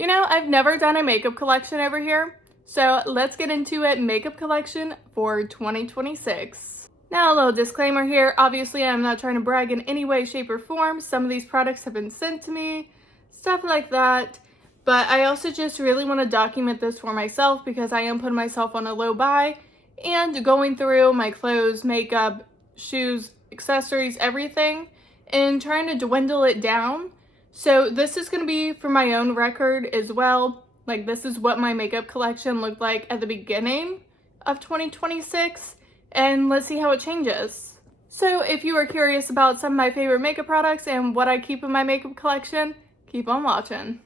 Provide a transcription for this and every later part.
You know, I've never done a makeup collection over here, so let's get into it. Makeup collection for 2026. Now, a little disclaimer here. Obviously, I'm not trying to brag in any way, shape, or form. Some of these products have been sent to me, stuff like that. But I also just really want to document this for myself because I am putting myself on a low buy and going through my clothes, makeup, shoes, accessories, everything, and trying to dwindle it down. So this is going to be for my own record as well. Like, this is what my makeup collection looked like at the beginning of 2026, and let's see how it changes. So if you are curious about some of my favorite makeup products and what I keep in my makeup collection, keep on watching.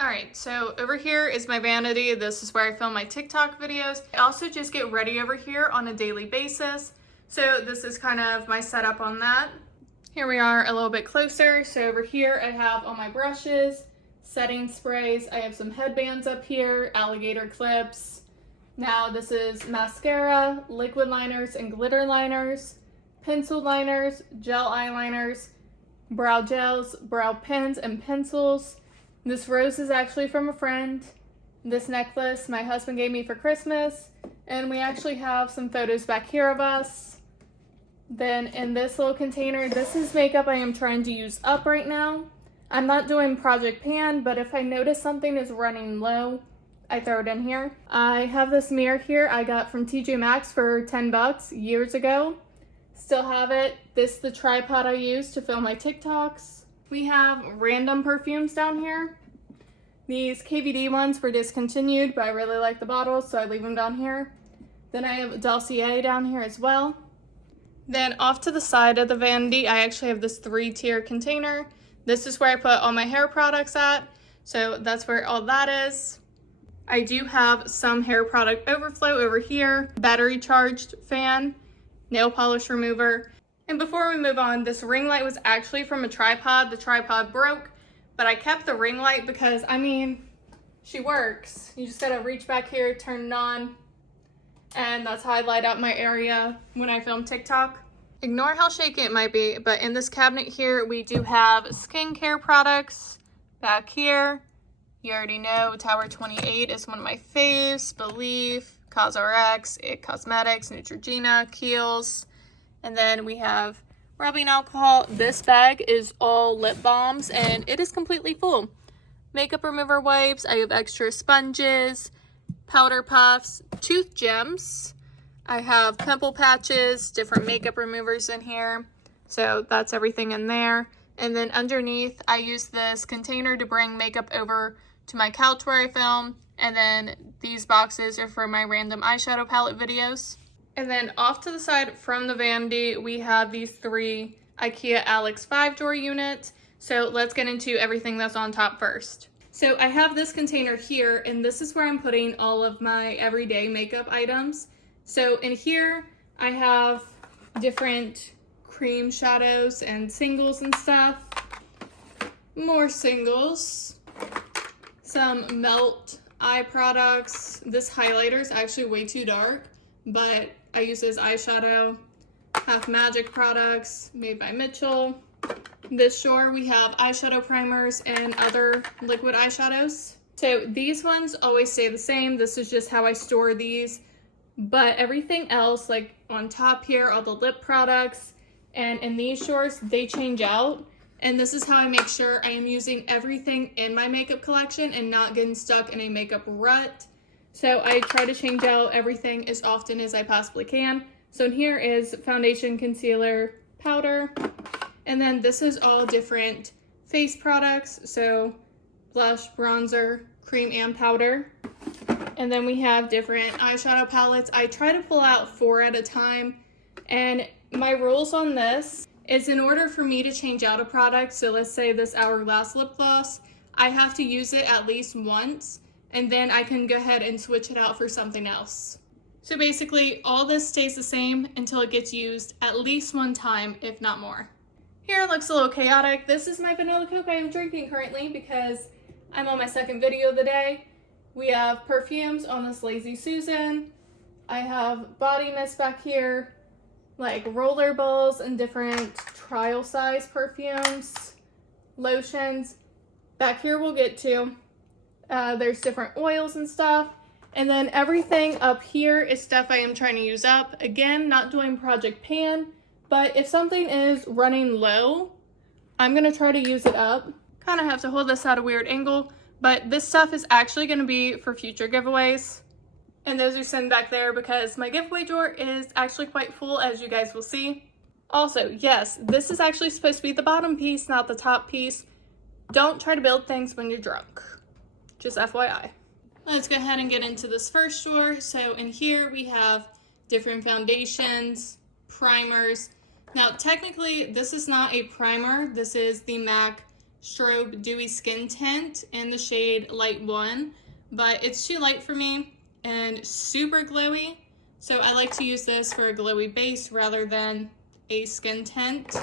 Alright, so over here is my vanity. This is where I film my TikTok videos. I also just get ready over here on a daily basis. So this is kind of my setup on that. Here we are a little bit closer. So over here I have all my brushes, setting sprays. I have some headbands up here, alligator clips. Now this is mascara, liquid liners and glitter liners, pencil liners, gel eyeliners, brow gels, brow pens and pencils. This rose is actually from a friend. This necklace my husband gave me for Christmas. And we actually have some photos back here of us. Then in this little container, this is makeup I am trying to use up right now. I'm not doing Project Pan, but if I notice something is running low, I throw it in here. I have this mirror here I got from TJ Maxx for 10 bucks years ago. Still have it. This is the tripod I use to film my TikToks. We have random perfumes down here. These KVD ones were discontinued, but I really like the bottles, so I leave them down here. Then I have Dossier down here as well. Then off to the side of the vanity, I actually have this 3-tier container. This is where I put all my hair products at, so that's where all that is. I do have some hair product overflow over here, battery charged fan, nail polish remover. And before we move on, this ring light was actually from a tripod. The tripod broke, but I kept the ring light because, I mean, she works. You just gotta reach back here, turn it on, and that's how I light up my area when I film TikTok. Ignore how shaky it might be, but in this cabinet here, we do have skincare products. Back here, you already know Tower 28 is one of my faves. Belif, CosRx, It Cosmetics, Neutrogena, Kiehl's. And then we have rubbing alcohol. This bag is all lip balms and it is completely full. Makeup remover wipes. I have extra sponges, powder puffs, tooth gems. I have pimple patches, different makeup removers in here. So that's everything in there. And then underneath, I use this container to bring makeup over to my couch where I film. And then these boxes are for my random eyeshadow palette videos. And then off to the side from the vanity, we have these 3 IKEA Alex 5-drawer units. So let's get into everything that's on top first. So I have this container here, and this is where I'm putting all of my everyday makeup items. So in here, I have different cream shadows and singles and stuff. More singles. Some Melt eye products. This highlighter is actually way too dark, but I use this eyeshadow. Half Magic products made by Mitchell. This drawer we have eyeshadow primers and other liquid eyeshadows. So these ones always stay the same. This is just how I store these. But everything else, like on top here, all the lip products, and in these drawers, they change out. And this is how I make sure I am using everything in my makeup collection and not getting stuck in a makeup rut. So I try to change out everything as often as I possibly can. So in here is foundation, concealer, powder. And then this is all different face products. So blush, bronzer, cream, and powder. And then we have different eyeshadow palettes. I try to pull out 4 at a time. And my rules on this is in order for me to change out a product, so let's say this Hourglass lip gloss, I have to use it at least once. And then I can go ahead and switch it out for something else. So basically, all this stays the same until it gets used at least one time, if not more. Here it looks a little chaotic. This is my vanilla Coke I am drinking currently because I'm on my second video of the day. We have perfumes on this Lazy Susan. I have body mist back here, like roller balls and different trial size perfumes, lotions. Back here we'll get to. There's different oils and stuff. And then everything up here is stuff I am trying to use up. Again, not doing Project Pan, but if something is running low, I'm gonna try to use it up. Kind of have to hold this at a weird angle, but this stuff is actually gonna be for future giveaways. And those are sitting back there because my giveaway drawer is actually quite full, as you guys will see. Also, yes, this is actually supposed to be the bottom piece, not the top piece. Don't try to build things when you're drunk. Just FYI. Let's go ahead and get into this first drawer. So in here we have different foundations, primers. Now technically this is not a primer. This is the MAC Strobe Dewy Skin Tint in the shade Light 1. But it's too light for me and super glowy. So I like to use this for a glowy base rather than a skin tint.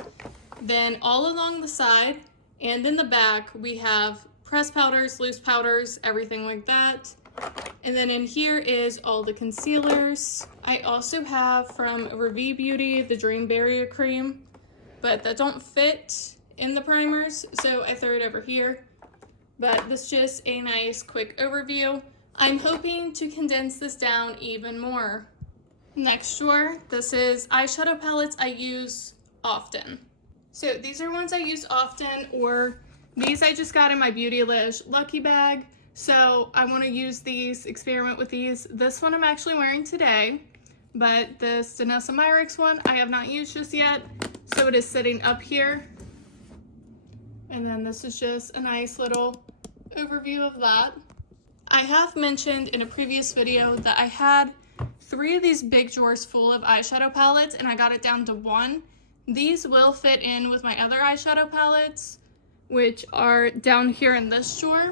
Then all along the side and in the back we have pressed powders, loose powders, everything like that. And then in here is all the concealers. I also have from Revie Beauty the Dream Barrier Cream, but that don't fit in the primers, so I throw it over here. But this is just a nice quick overview. I'm hoping to condense this down even more. Next drawer, this is eyeshadow palettes I use often. So these are ones I use often, or these I just got in my Beautylish Lucky Bag. So I want to use these, experiment with these. This one I'm actually wearing today, but this Danessa Myricks one I have not used just yet. So it is sitting up here. And then this is just a nice little overview of that. I have mentioned in a previous video that I had 3 of these big drawers full of eyeshadow palettes and I got it down to 1. These will fit in with my other eyeshadow palettes, which are down here in this drawer.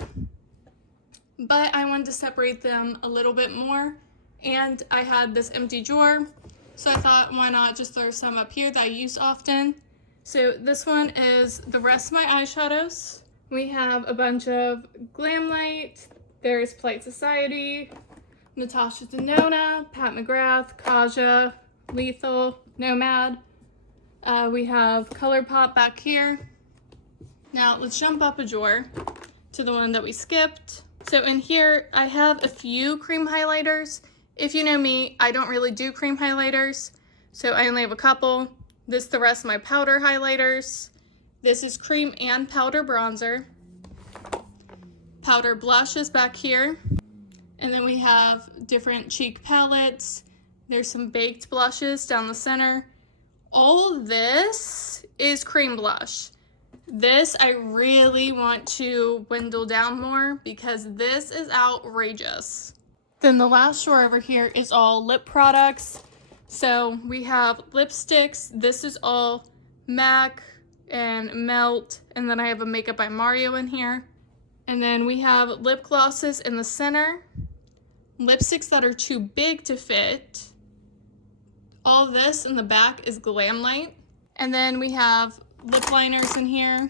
But I wanted to separate them a little bit more, and I had this empty drawer, so I thought why not just throw some up here that I use often. So this one is the rest of my eyeshadows. We have a bunch of Glamlite, there's Polite Society, Natasha Denona, Pat McGrath, Kaja, Lethal, Nomad. We have ColourPop back here. Now let's jump up a drawer to the one that we skipped. So in here, I have a few cream highlighters. If you know me, I don't really do cream highlighters, so I only have a couple. This is the rest of my powder highlighters. This is cream and powder bronzer. Powder blush is back here. And then we have different cheek palettes. There's some baked blushes down the center. All this is cream blush. This I really want to dwindle down more because this is outrageous. Then the last drawer over here is all lip products. So we have lipsticks. This is all MAC and Melt. And then I have a Makeup by Mario in here. And then we have lip glosses in the center. Lipsticks that are too big to fit. All this in the back is Glamlite. And then we have lip liners in here.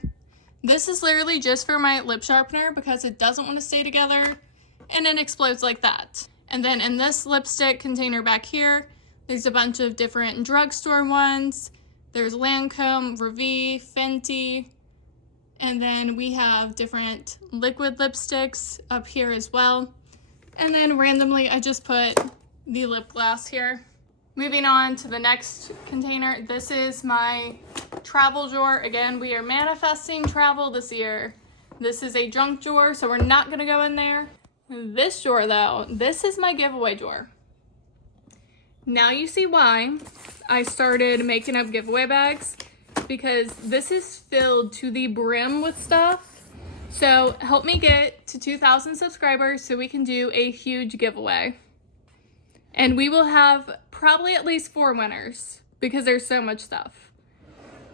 This is literally just for my lip sharpener because it doesn't want to stay together and it explodes like that. And then in this lipstick container back here, there's a bunch of different drugstore ones. There's Lancome, Revie, Fenty, and then we have different liquid lipsticks up here as well. And then randomly I just put the lip gloss here. Moving on to the next container, this is my travel drawer. Again, we are manifesting travel this year. This is a junk drawer, so we're not gonna go in there. This drawer though, this is my giveaway drawer. Now you see why I started making up giveaway bags, because this is filled to the brim with stuff. So help me get to 2,000 subscribers so we can do a huge giveaway. And we will have probably at least 4 winners because there's so much stuff.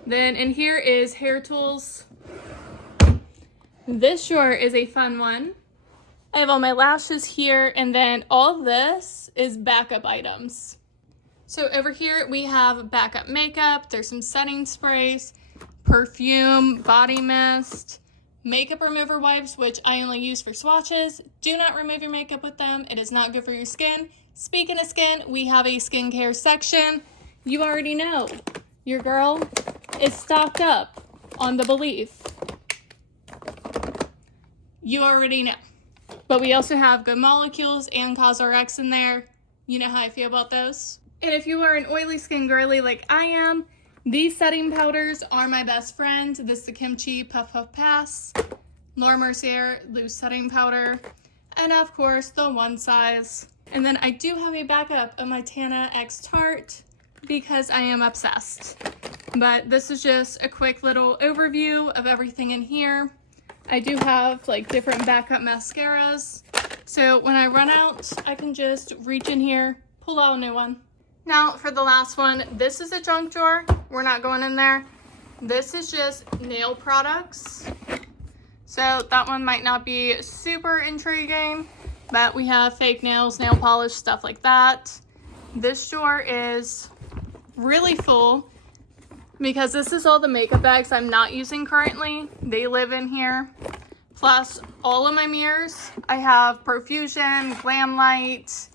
Then in here is hair tools. This drawer is a fun one. I have all my lashes here, and then all this is backup items. So over here we have backup makeup. There's some setting sprays, perfume, body mist, makeup remover wipes, which I only use for swatches. Do not remove your makeup with them. It is not good for your skin. Speaking of skin, we have a skincare section. You already know, your girl is stocked up on the Believe. You already know. But we also have Good Molecules and CosRX in there. You know how I feel about those. And if you are an oily skin girly like I am, these setting powders are my best friend. This is the Kimchi Puff Puff Pass, Laura Mercier Loose Setting Powder, and of course the One Size. And then I do have a backup of my Tana X Tarte because I am obsessed. But this is just a quick little overview of everything in here. I do have like different backup mascaras. So when I run out, I can just reach in here, pull out a new one. Now for the last one, this is a junk drawer. We're not going in there. This is just nail products. So that one might not be super intriguing, but we have fake nails, nail polish, stuff like that. This drawer is really full because this is all the makeup bags I'm not using currently. They live in here. Plus all of my mirrors. I have Profusion, Glam Light,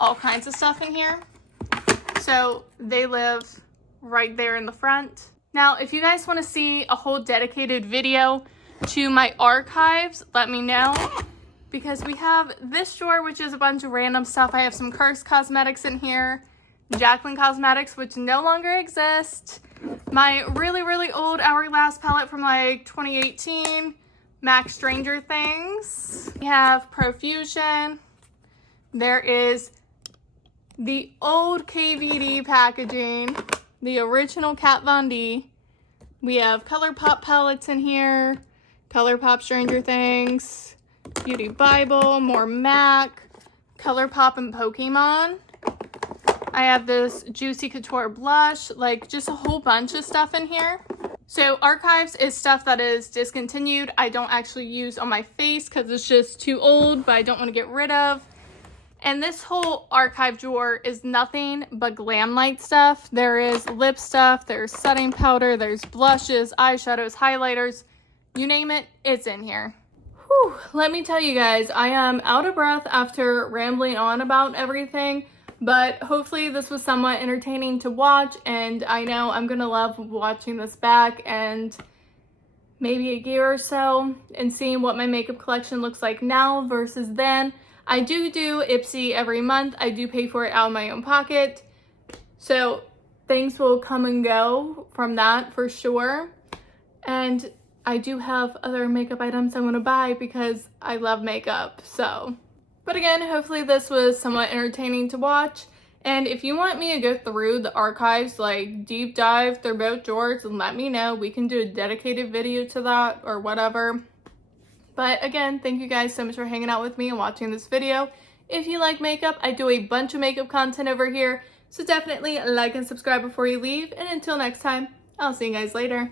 all kinds of stuff in here. So they live right there in the front. Now, if you guys want to see a whole dedicated video to my archives, let me know. Because we have this drawer, which is a bunch of random stuff. I have some Curse Cosmetics in here. Jaclyn Cosmetics, which no longer exist. My really, really old Hourglass palette from like 2018. MAC Stranger Things. We have Profusion. There is the old KVD packaging, the original Kat Von D. We have ColourPop palettes in here, ColourPop Stranger Things, Beauty Bible, more MAC, ColourPop and Pokemon. I have this Juicy Couture blush, like just a whole bunch of stuff in here. So archives is stuff that is discontinued. I don't actually use on my face because it's just too old, but I don't want to get rid of. And this whole archive drawer is nothing but Glam Light stuff. There is lip stuff, there's setting powder, there's blushes, eyeshadows, highlighters, you name it, it's in here. Whew, let me tell you guys, I am out of breath after rambling on about everything, but hopefully this was somewhat entertaining to watch, and I know I'm gonna love watching this back and maybe a year or so and seeing what my makeup collection looks like now versus then. I do Ipsy every month. I do pay for it out of my own pocket. So things will come and go from that for sure. And I do have other makeup items I want to buy because I love makeup. So, but again, hopefully this was somewhat entertaining to watch. And if you want me to go through the archives, like deep dive through both drawers, and let me know. We can do a dedicated video to that or whatever. But again, thank you guys so much for hanging out with me and watching this video. If you like makeup, I do a bunch of makeup content over here. So definitely like and subscribe before you leave. And until next time, I'll see you guys later.